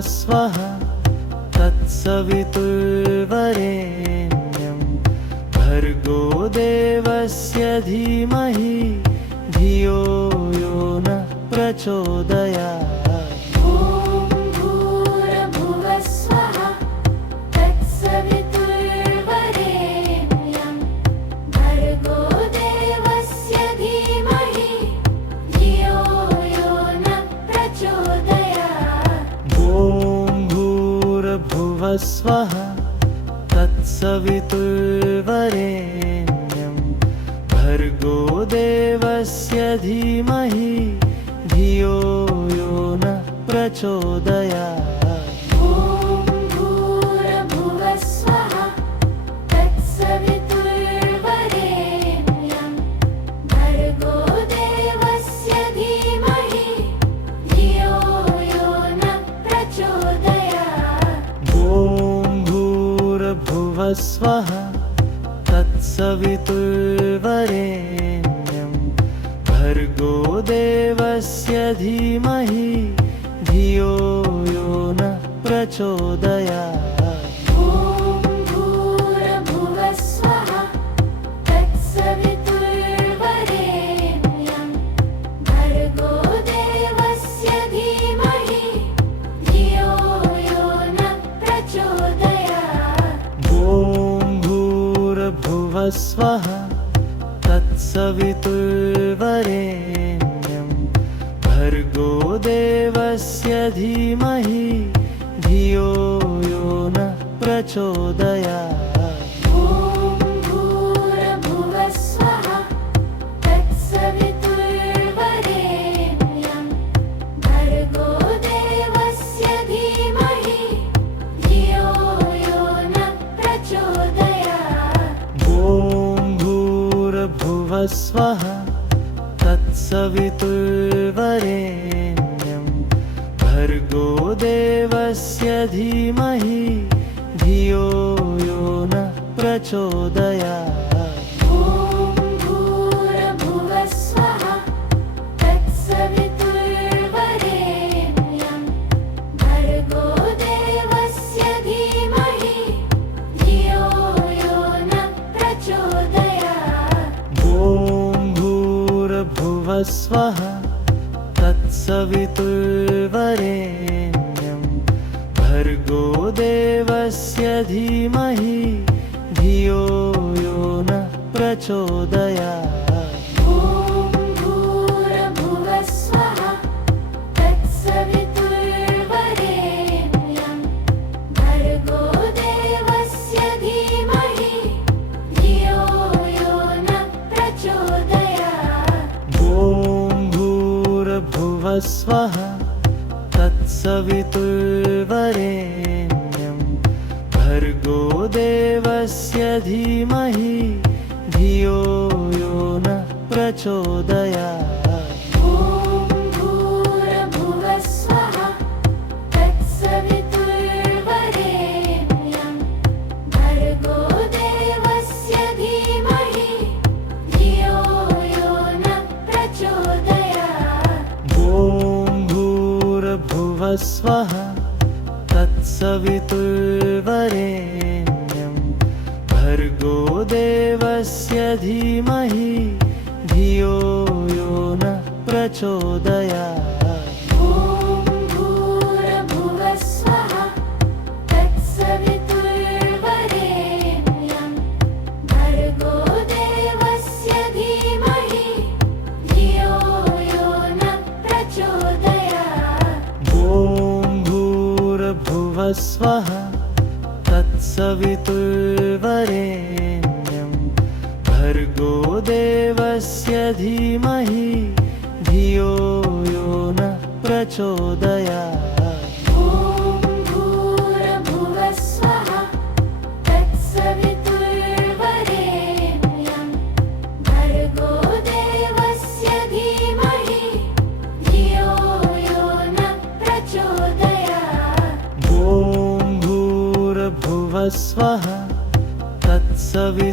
भुवस्वः तत्सवितुर्वरेण्यं भर्गो देवस्य धीमहि धियो यो नः प्रचोदयात्। स्वः तत्सवितुर्वरेण्यं भर्गो देवस्य धीमहि धियो यो नः प्रचोदयात्। स्वः तत्सवितुर्वरेण्यं भर्गो देवस्य धीमहि धियो यो नः प्रचोदयात्। स्वः तत्सवितुर्वरेण्यं भर्गो देवस्य धीमहि धियो यो नः प्रचोदयात्। स्वः तत्सवितुर्वरेण्यं भर्गो देवस्य धीमहि धियो यो नः प्रचोदयात्। स्वः तत्सवितुर्वरेण्यं भर्गो देवस्य धीमहि धियो यो नः प्रचोदयात्। स्वः तत्सवितुर्वरेण्यं भर्गो देवस्य धीमहि धियो यो नः प्रचोदयात्। स्वः तत्सवितुर्वरेण्यं भर्गो देवस्य धीमहि धियो यो नः प्रचोदयात्। स्वः तत्सवितुर्वरेण्यं भर्गो देवस्य धीमहि धियो यो नः प्रचोदयात्। स्वः तत्सवितुर्वरेण्यं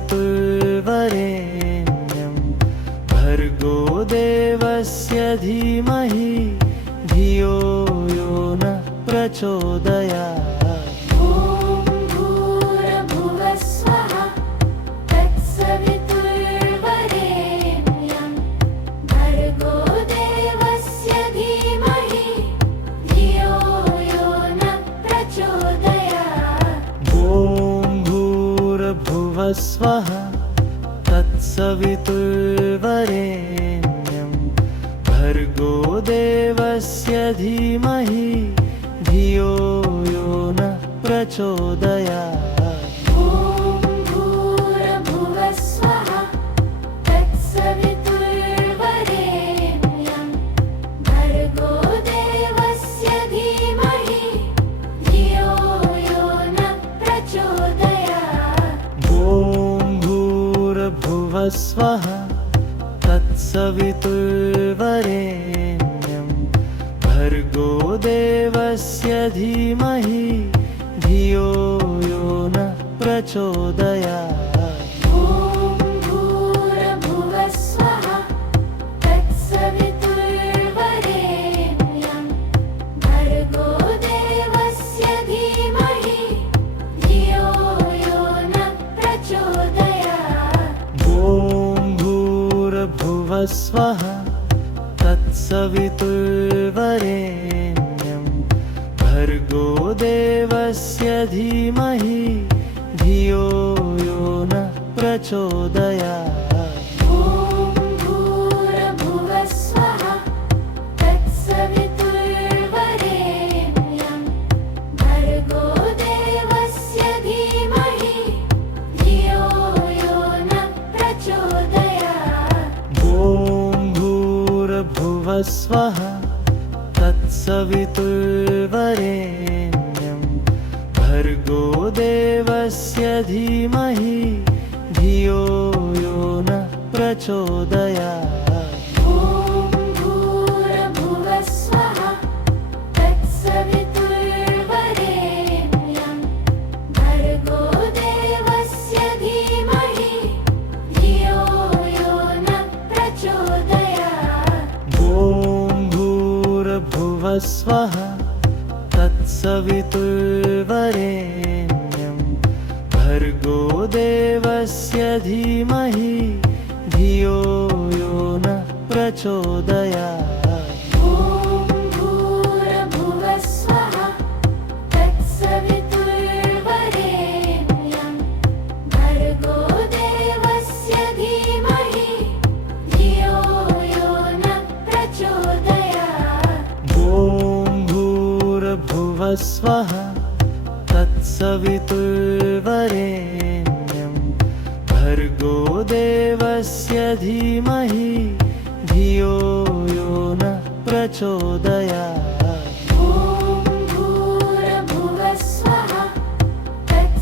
भर्गो देवस्य धीमहि धियो यो नः प्रचोदयात्। ॐ भूर्भुवस्वः तत्सवितुर्वरेण्यं भर्गो देवस्य धीमहि धियो यो नः प्रचोदयात्। ॐ भूर्भुवस्वः तत्सवितुर्वरेण्यं भर्गो देवस्य धीमहि धियो यो नः प्रचोदयात्। ॐ भूर्भुवस्वः तत्सवितुर्वरेण्यं भर्गो देवस्य धीमहि धियो यो नः प्रचोदयात्। ॐ भूर्भुवस्वः तत्सवितुर्वरेण्यं भर्गो देवस्य धीमहि धियो यो नः प्रचोदयात्। ॐ भूर्भुवस्वः तत्सवितुर्वरेण्यं भर्गो देवस्य धीमहि धियो यो नः प्रचोदयात्। ॐ भूर्भुवस्वः तत्सवितुर्वरेण्यं भर्गो देवस्य धीमहि धियो यो नः प्रचोदयात्। ॐ भूर्भुवस्वः तत्सवितुर्वरेण्यं भर्गो देवस्य धीमहि धियो यो नः प्रचोदयात्। ॐ भूर्भुवस्वः तत्सवितुर्वरेण्यं भर्गो देवस्य धीमहि धियो यो नः प्रचोदयात्। ॐ भूर्भुवस्वः तत्सवितुर्वरेण्यं भर्गो देवस्य धीमहि धियो यो नः प्रचोदयात्। ॐ भूर्भुवस्वः तत्सवितुर्वरेण्यं भर्गो देवस्य धीमहि धियो यो नः प्रचोदयात्। ॐ भूर्भुवस्वः तत्सवितुर्वरेण्यं भर्गो देवस्य धीमहि धियो यो नः प्रचोदयात्। ॐ भूर्भुवस्वः तत्सवितुर्वरेण्यं भर्गो देवस्य धीमहि धियो यो नः प्रचोदयात्। ॐ भूर्भुवस्वः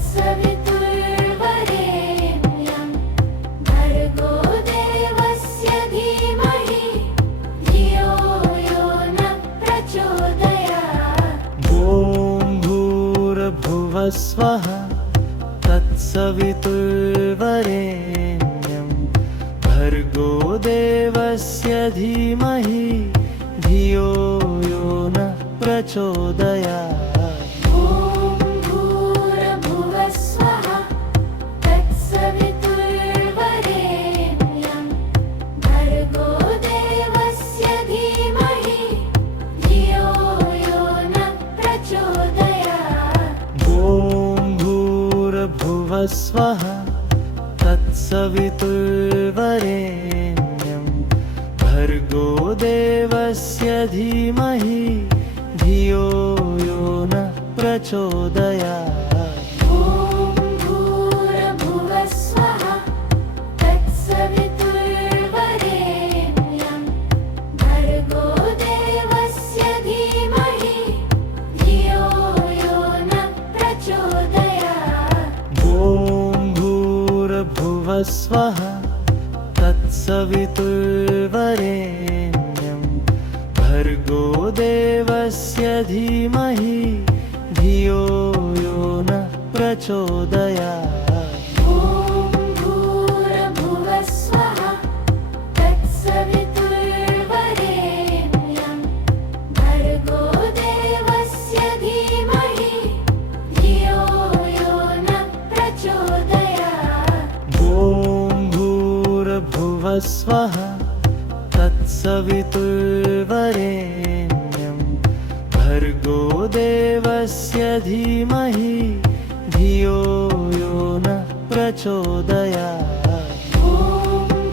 तत्सवितुर्वरेण्यं भर्गो देवस्य धीमहि धियो यो नः प्रचोदयात्। ॐ भूर्भुवस्वः तत्सवितुर्वरेण्यं भर्गो देवस्य धीमहि धियो यो नः प्रचोदयात्। ॐ भूर्भुवस्वः तत्सवितुर्वरेण्यं भर्गो देवस्य धीमहि धियो यो नः प्रचोदयात्। ॐ भूर्भुवस्वः तत्सवितुर्वरेण्यं भर्गो देवस्य धीमहि धियो यो नः प्रचोदयात्। ॐ भूर्भुवस्वः तत्सवितुर्वरेण्यं भर्गो देवस्य धीमहि धियो यो नः प्रचोदयात्। ॐ भूर्भुवस्वः तत्सवितुर्वरेण्यं भर्गो देवस्य धीमहि धियो यो नः प्रचोदयात्। ॐ भूर्भुवस्वः तत्सवितुर्वरेण्यं भर्गो देवस्य धीमहि भूर्भुवस्वः तत्सवितुर्वरेण्यं भर्गो देवस्य धीमहि धियो यो न प्रचोदयात्। ॐ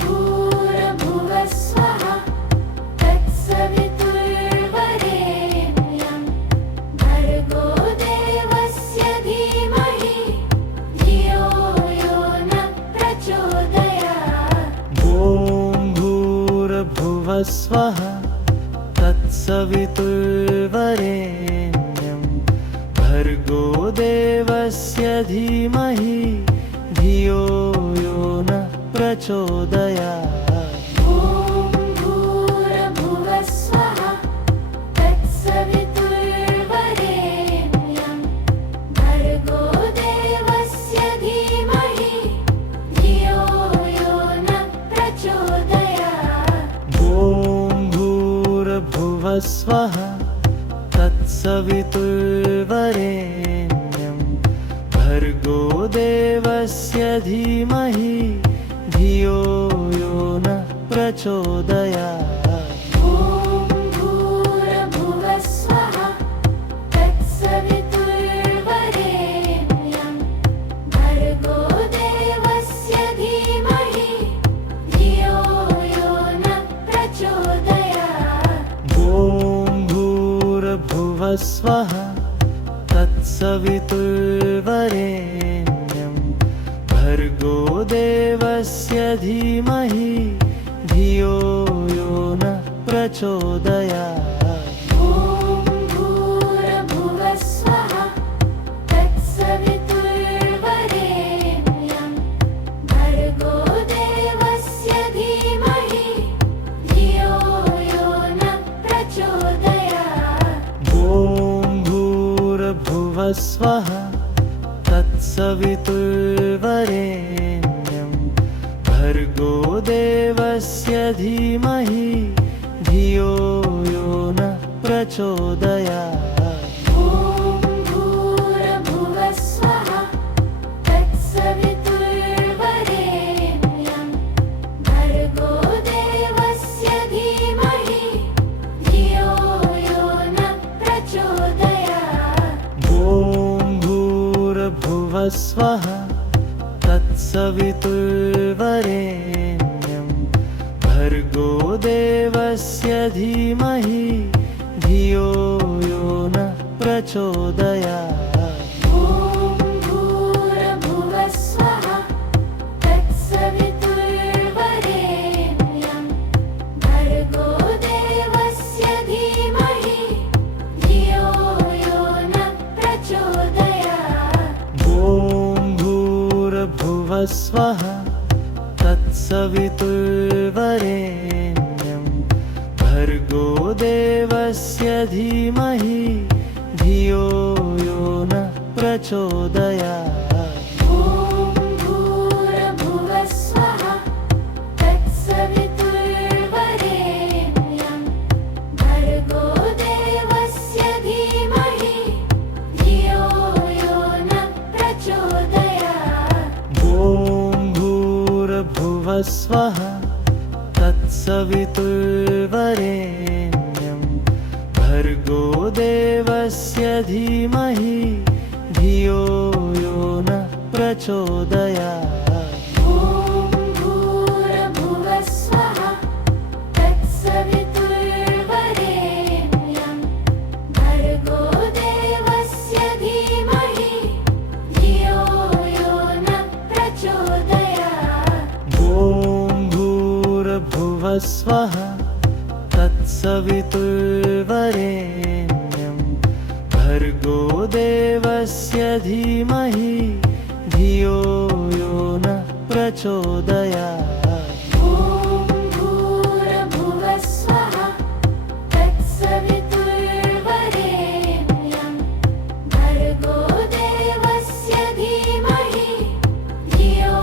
भूर्भुवस्वः तत्सवितुर्वरेण्यं भर्गो देवस्य धीमहि धियो यो न प्रचोदयात्। ॐ भूर्भुवस्वः तत्सवितुर्वरेण्यं भर्गो देवस्य धीमहि धियो यो न प्रचोदयात्। ॐ भूर्भुवस्वः तत्सवितुर्वरेण्यं भर्गो देवस्य धीमहि धियो यो न प्रचोदयात्। ॐ भूर्भुवस्वः तत्सवितुर्वरेण्यं भर्गो देवस्य धीमहि धियो यो न प्रचोदयात्। ॐ भूर्भुवस्वः तत्सवितुर्वरेण्यं भर्गो देवस्य धीमहि धियो यो न प्रचोदयात्। ॐ भूर्भुवस्वः तत्सवितुर्वरेण्यं भर्गो देवस्य धीमहि धियो यो न प्रचोदयात्। ॐ भूर्भुवस्वः तत्सवितुर्वरेण्यं भर्गो देवस्य धीमहि धियो यो न प्रचोदयात्। ॐ भूर्भुवस्वः तत्सवितुर्वरेण्यं भर्गो देवस्य धीमहि धियो यो न प्रचोदयात्। ॐ भूर्भुवस्वः तत्सवितुर्वरेण्यं भर्गो देवस्य धीमहि धियो यो न प्रचोदयात्। ॐ भूर्भुवस्वः तत्सवितुर्वरेण्यं भर्गो देवस्य धीमहि धियो यो न प्रचोदयात्। ॐ भूर्भुवस्वः तत्सवितुर्वरेण्यं भर्गो देवस्य धीमहि धियो यो न प्रचोदयात्। ॐ भूर्भुवस्वः तत्सवितुर्वरेण्यं भर्गो देवस्य धीमहि धियो यो न प्रचोदयात्। ॐ भूर्भुवस्वः तत्सवितुर्वरेण्यं भर्गो देवस्य धीमहि धियो यो न प्रचोदयात्। ॐ भूर्भुवस्वः तत्सवितुर्वरेण्यं भर्गो देवस्य धीमहि धियो यो न प्रचोदयात्। ॐ भूर्भुवस्वः तत्सवितुर्वरेण्यं भर्गो देवस्य धीमहि धियो यो न प्रचोदयात्। ॐ भूर्भुवस्वः तत्सवितुर्वरेण्यं भर्गो देवस्य धीमहि धियो यो न प्रचोदयात्। ॐ भूर्भुवस्वः तत्सवितुर्वरेण्यं भर्गो देवस्य धीमहि धियो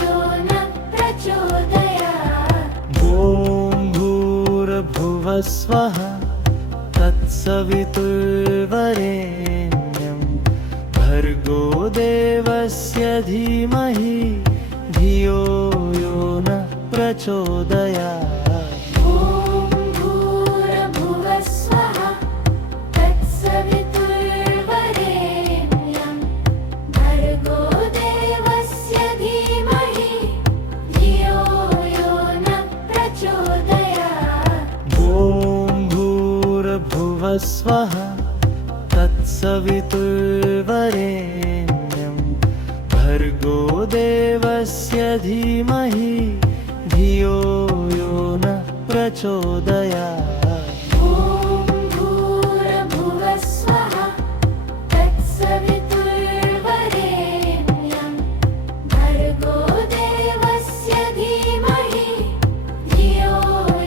यो न प्रचोदयात्। ॐ भूर्भुवस्वः तत्सवितुर्वरेण्यं भर्गो देवस्य धीमहि धियो यो न प्रचोदयात्। ॐ भूर्भुवः स्वः तत्सवितुर्वरेण्यं भर्गो देवस्य धीमहि धियो यो नः प्रचोदयात्। ॐ भूर्भुवः स्वः तत्सवितुर्वरेण्यं भर्गो देवस्य धीमहि धियो यो नः प्रचोदयात्। ॐ भूर्भुवः स्वः तत्सवितुर्वरेण्यं भर्गो देवस्य धीमहि धियो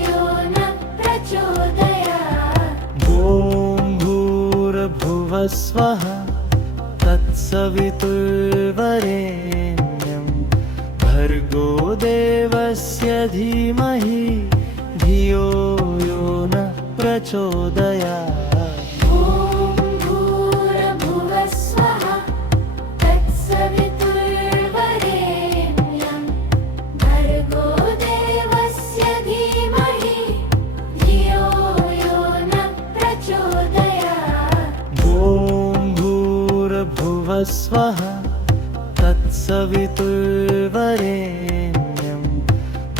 यो नः प्रचोदयात्। ॐ भूर्भुवः स्वः तत्सवितुर्वरेण्यं भर्गो देवस्य धीमहि धियो यो नः प्रचोदयात्। ॐ भूर्भुवः स्वः तत्सवितुर्वरेण्यं भर्गो देवस्य धीमहि धियो यो नः प्रचोदयात्। ॐ भूर्भुवः स्वः तत्सवितुर्वरेण्यं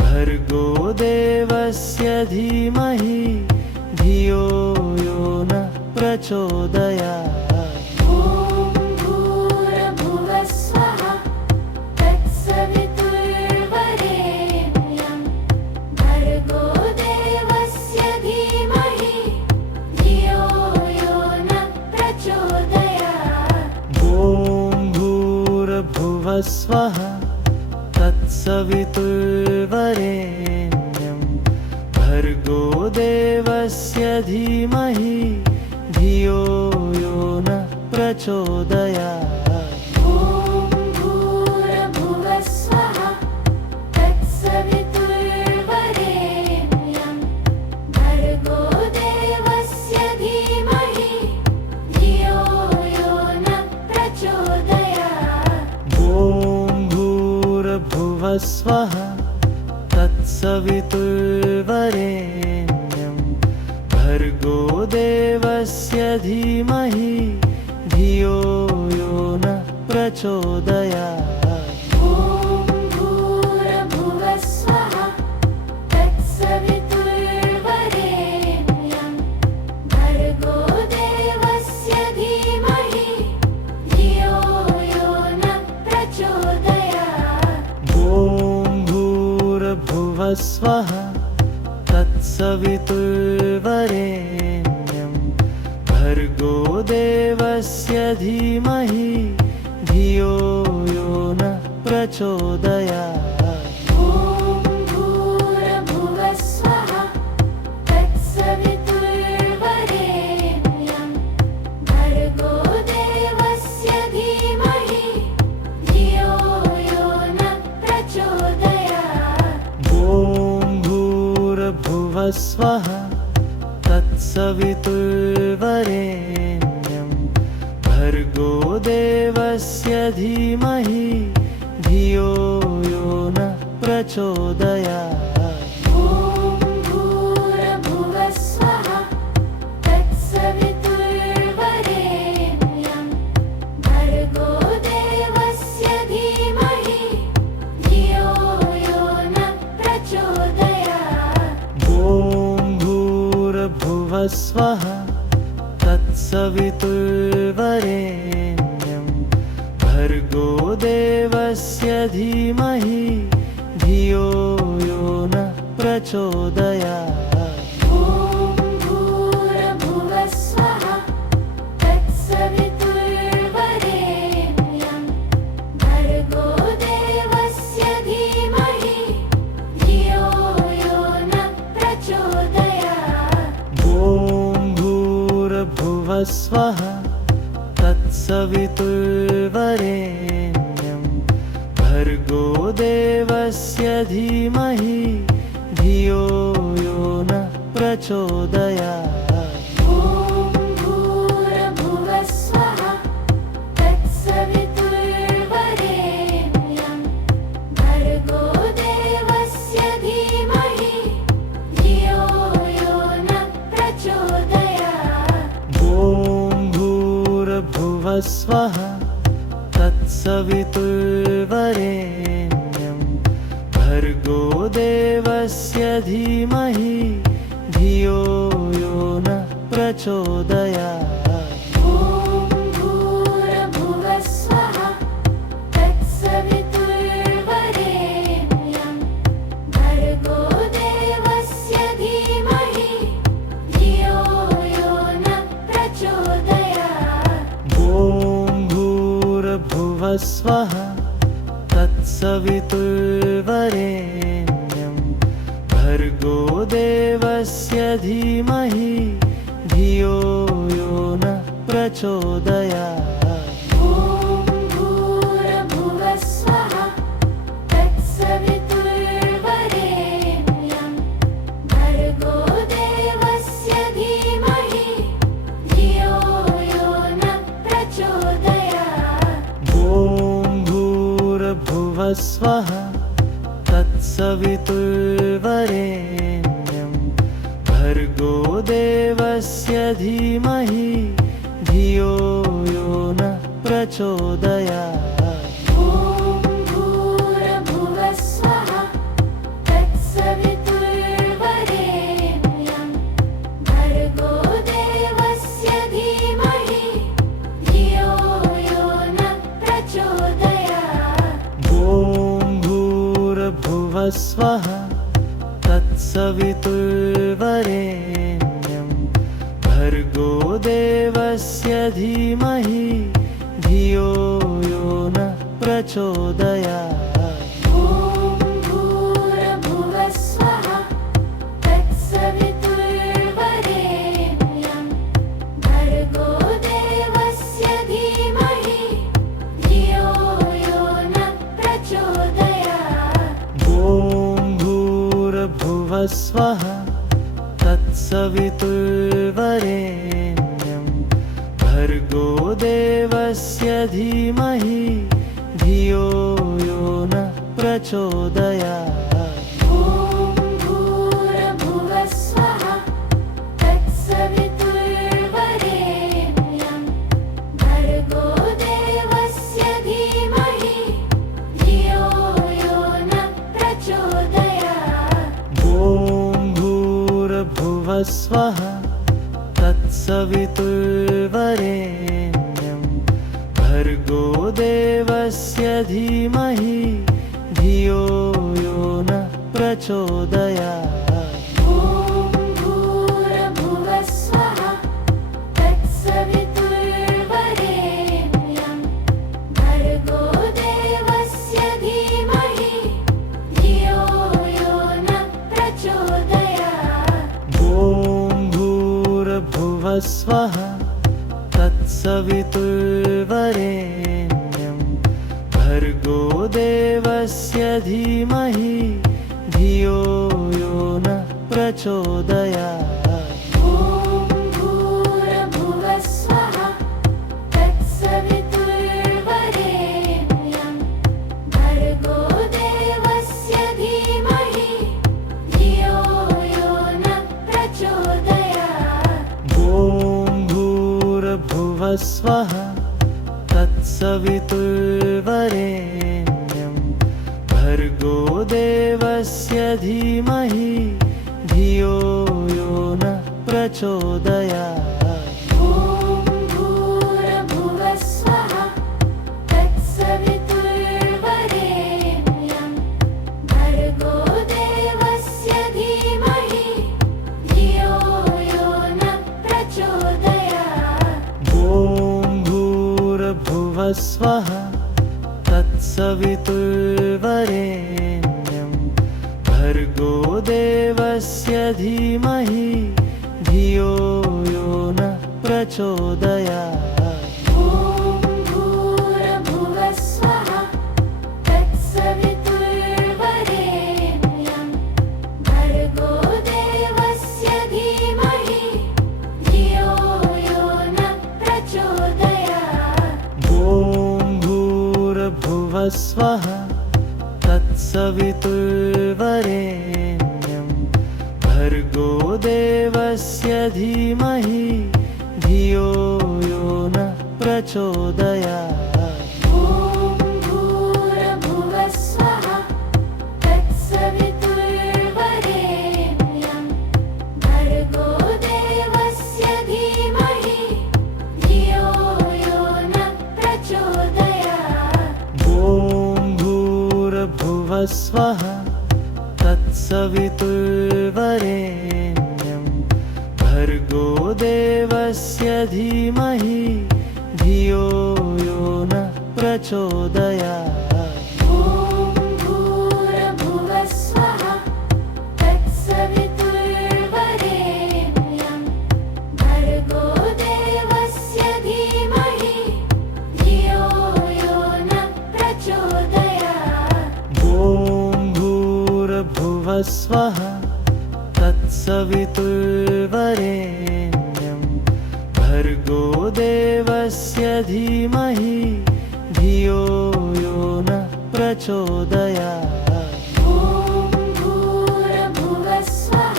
भर्गो देवस्य धीमहि धियो यो नः प्रचोदयात्। ॐ भूर्भुवः स्वः तत्सवितुर्वरेण्यं भर्गो देवस्य धीमहि धियो यो नः प्रचोदयात्। ॐ भूर्भुवः स्वः तत्सवितुर्वरेण्यं भर्गो देवस्य धीमहि धियो यो नः प्रचोदयात्। ॐ भूर्भुवः स्वः तत्सवितुर्वरेण्यं भर्गो देवस्य धीमहि धियो यो नः प्रचोदयात्। ॐ भूर्भुवः स्वः तत्सवितुर्वरेण्यं भर्गो देवस्य धीमहि धियो यो नः प्रचोदयात्। ॐ भूर्भुवः स्वः तत्सवितुर्वरेण्यं भर्गो देवस्य धीमहि धियो यो नः प्रचोदयात्। ॐ भूर्भुवः स्वः तत्सवितुर्वरेण्यं भर्गो देवस्य धीमहि धियो यो नः प्रचोदयात्। ॐ भूर्भुवः स्वः तत्सवितुर्वरेण्यं भर्गो देवस्य धीमहि धियो यो नः प्रचोदयात्। ॐ भूर्भुवः स्वः तत्सवितुर्वरेण्यं भर्गो देवस्य धीमहि धियो यो नः प्रचोदयात्। ॐ भूर्भुवः स्वः तत्सवितुर्वरेण्यं भर्गो देवस्य धीमहि धियो यो नः प्रचोदयात्। ॐ भूर्भुवः स्वः तत्सवितुर्वरेण्यं भर्गो देवस्य धीमहि धियो यो नः प्रचोदयात्। ॐ भूर्भुवः स्वः तत्सवितुर्वरेण्यं भर्गो देवस्य धीमहि धियो यो नः प्रचोदयात्। ॐ भूर्भुवः स्वः तत्सवितुर्वरेण्यं भर्गो देवस्य धीमहि धियो यो नः प्रचोदयात्। ॐ भूर्भुवः स्वः तत्सवितुर्वरेण्यं भर्गो देवस्य धीमहि स्वः तत्सवितुर्वरेण्यं भर्गो देवस्य धीमहि धियो यो नः प्रचोदयात्। ॐ भूर्भुवः स्वः तत्सवितुर्वरेण्यं भर्गो देवस्य धीमहि धियो यो नः प्रचोदयात्। ॐ भूर्भुवः स्वः तत्सवितुर्वरेण्यं भर्गो देवस्य धीमहि धियो यो नः प्रचोदयात्। ॐ भूर्भुवः स्वः तत्सवितुर्वरेण्यं भर्गो देवस्य धीमहि धियो यो नः प्रचोदयात्। ॐ भूर्भुवः स्वः तत्सवितुर्वरेण्यं भर्गो देवस्य धीमहि धियो यो नः प्रचोदयात्। ॐ भूर्भुवः स्वः तत्सवितुर्वरेण्यं भर्गो देवस्य धीमहि धियो यो नः प्रचोदयात्। ॐ भूर्भुवः स्वः तत्सवितुर्वरेण्यं भर्गो देवस्य धीमहि धियो यो नः प्रचोदयात्। ॐ भूर्भुवः स्वः तत्सवितुर्वरेण्यं भर्गो देवस्य धीमहि धियो यो नः प्रचोदयात्। ॐ भूर्भुवः स्वः तत्सवितुर्वरेण्यं भर्गो देवस्य धीमहि धियो यो नः प्रचोदयात्। ॐ भूर्भुवः स्वः तत्सवितुर्वरेण्यं भर्गो देवस्य धीमहि धियो यो नः प्रचोदयात्। ॐ भूर्भुवः स्वः तत्सवितुर्वरेण्यं भर्गो देवस्य धीमहि धियो यो नः प्रचोदयात्। ॐ भूर्भुवः स्वः तत्सवितुर्वरेण्यं भर्गो देवस्य धीमहि धियो यो नः प्रचोदयात्। ॐ भूर्भुवः स्वः तत्सवितुर्वरेण्यं भर्गो देवस्य धीमहि धियो यो नः प्रचोदयात्। ॐ भूर्भुवः स्वः तत्सवितुर्वरेण्यं भर्गो देवस्य धीमहि धियो यो नः प्रचोदयात्। ॐ भूर्भुवः स्वः तत्सवितुर्वरेण्यं भर्गो देवस्य धीमहि धियो यो नः प्रचोदयात्। ॐ भूर्भुवः स्वः तत्सवितुर्वरेण्यं भर्गो देवस्य धीमहि धियो यो नः प्रचोदयात्। ॐ भूर्भुवः स्वः तत्सवितुर्वरेण्यं भर्गो देवस्य धीमहि धियो यो नः प्रचोदयात्। ॐ भूर्भुवः स्वः तत्सवितुर्वरेण्यं भर्गो देवस्य धीमहि धियो यो नः प्रचोदयात्। ॐ भूर्भुवः स्वः तत्सवितुर्वरेण्यं भर्गो देवस्य धीमहि धियो यो नः प्रचोदयात्। ॐ भूर्भुवः स्वः तत्सवितुर्वरेण्यं भर्गो देवस्य धीमहि धियो यो नः प्रचोदयात्। ॐ भूर्भुवः स्वः तत्सवितुर्वरेण्यं भर्गो देवस्य धीमहि धियो यो नः प्रचोदयात्। ॐ भूर्भुवः स्वः तत्सवितुर्वरेण्यं भर्गो देवस्य धीमहि धियो यो नः प्रचोदयात्। ॐ भूर्भुवः स्वः तत्सवितुर्वरेण्यं भर्गो देवस्य धीमहि धियो यो नः प्रचोदयात्। ॐ भूर्भुवः स्वः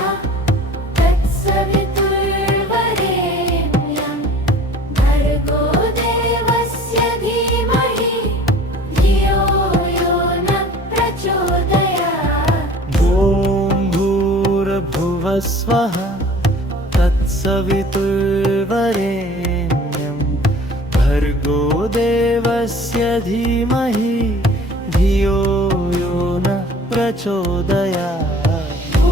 तत्सवितुर्वरेण्यं भर्गो देवस्य धीमहि धियो यो नः प्रचोदयात्। ॐ भूर्भुवः स्वः तत्सवितुर्वरेण्यं भर्गो देवस्य धीमहि धियो यो नः प्रचोदयात्। ॐ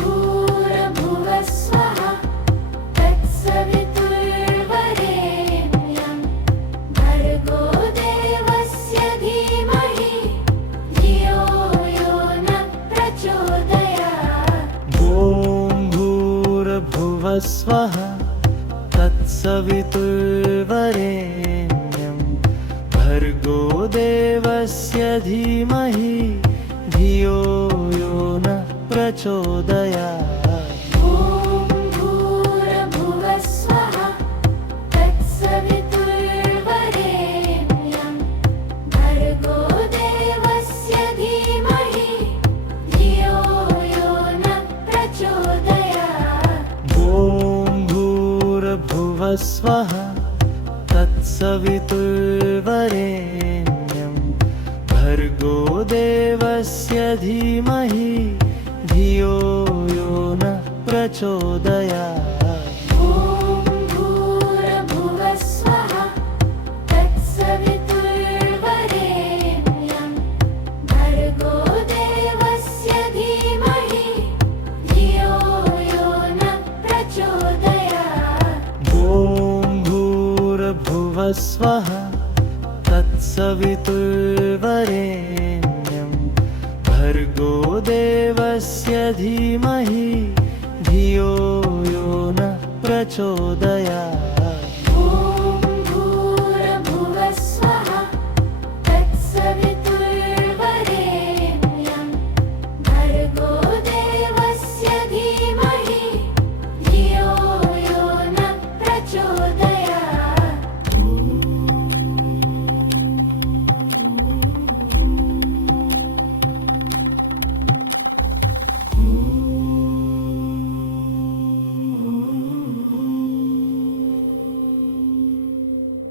भूर्भुवः स्वः तत्सवितुर्वरेण्यं भर्गो देवस्य धीमहि धियो यो नः प्रचोदयात्। ॐ भूर्भुवः स्वः तत्सवितुर्वरेण्यं भर्गो देवस्य धीमहि धियो यो नः प्रचोदयात्। ॐ भूर्भुवः स्वः तत्सवितुर्वरेण्यं भर्गो देवस्य धीमहि धियो यो नः प्रचोदयात्। ॐ भूर्भुवः स्वः तत्सवितुर्वरेण्यं भर्गो देवस्य धीमहि धियो यो नः प्रचोदयात्। ॐ भूर्भुवः स्वः तत्सवितुर्वरेण्यं भर्गो देवस्य धीमहि धियो यो नः प्रचोदयात्। ॐ भूर्भुवः स्वः तत्सवितुर्वरेण्यं भर्गो देवस्य धीमहि धियो यो नः प्रचोदयात्।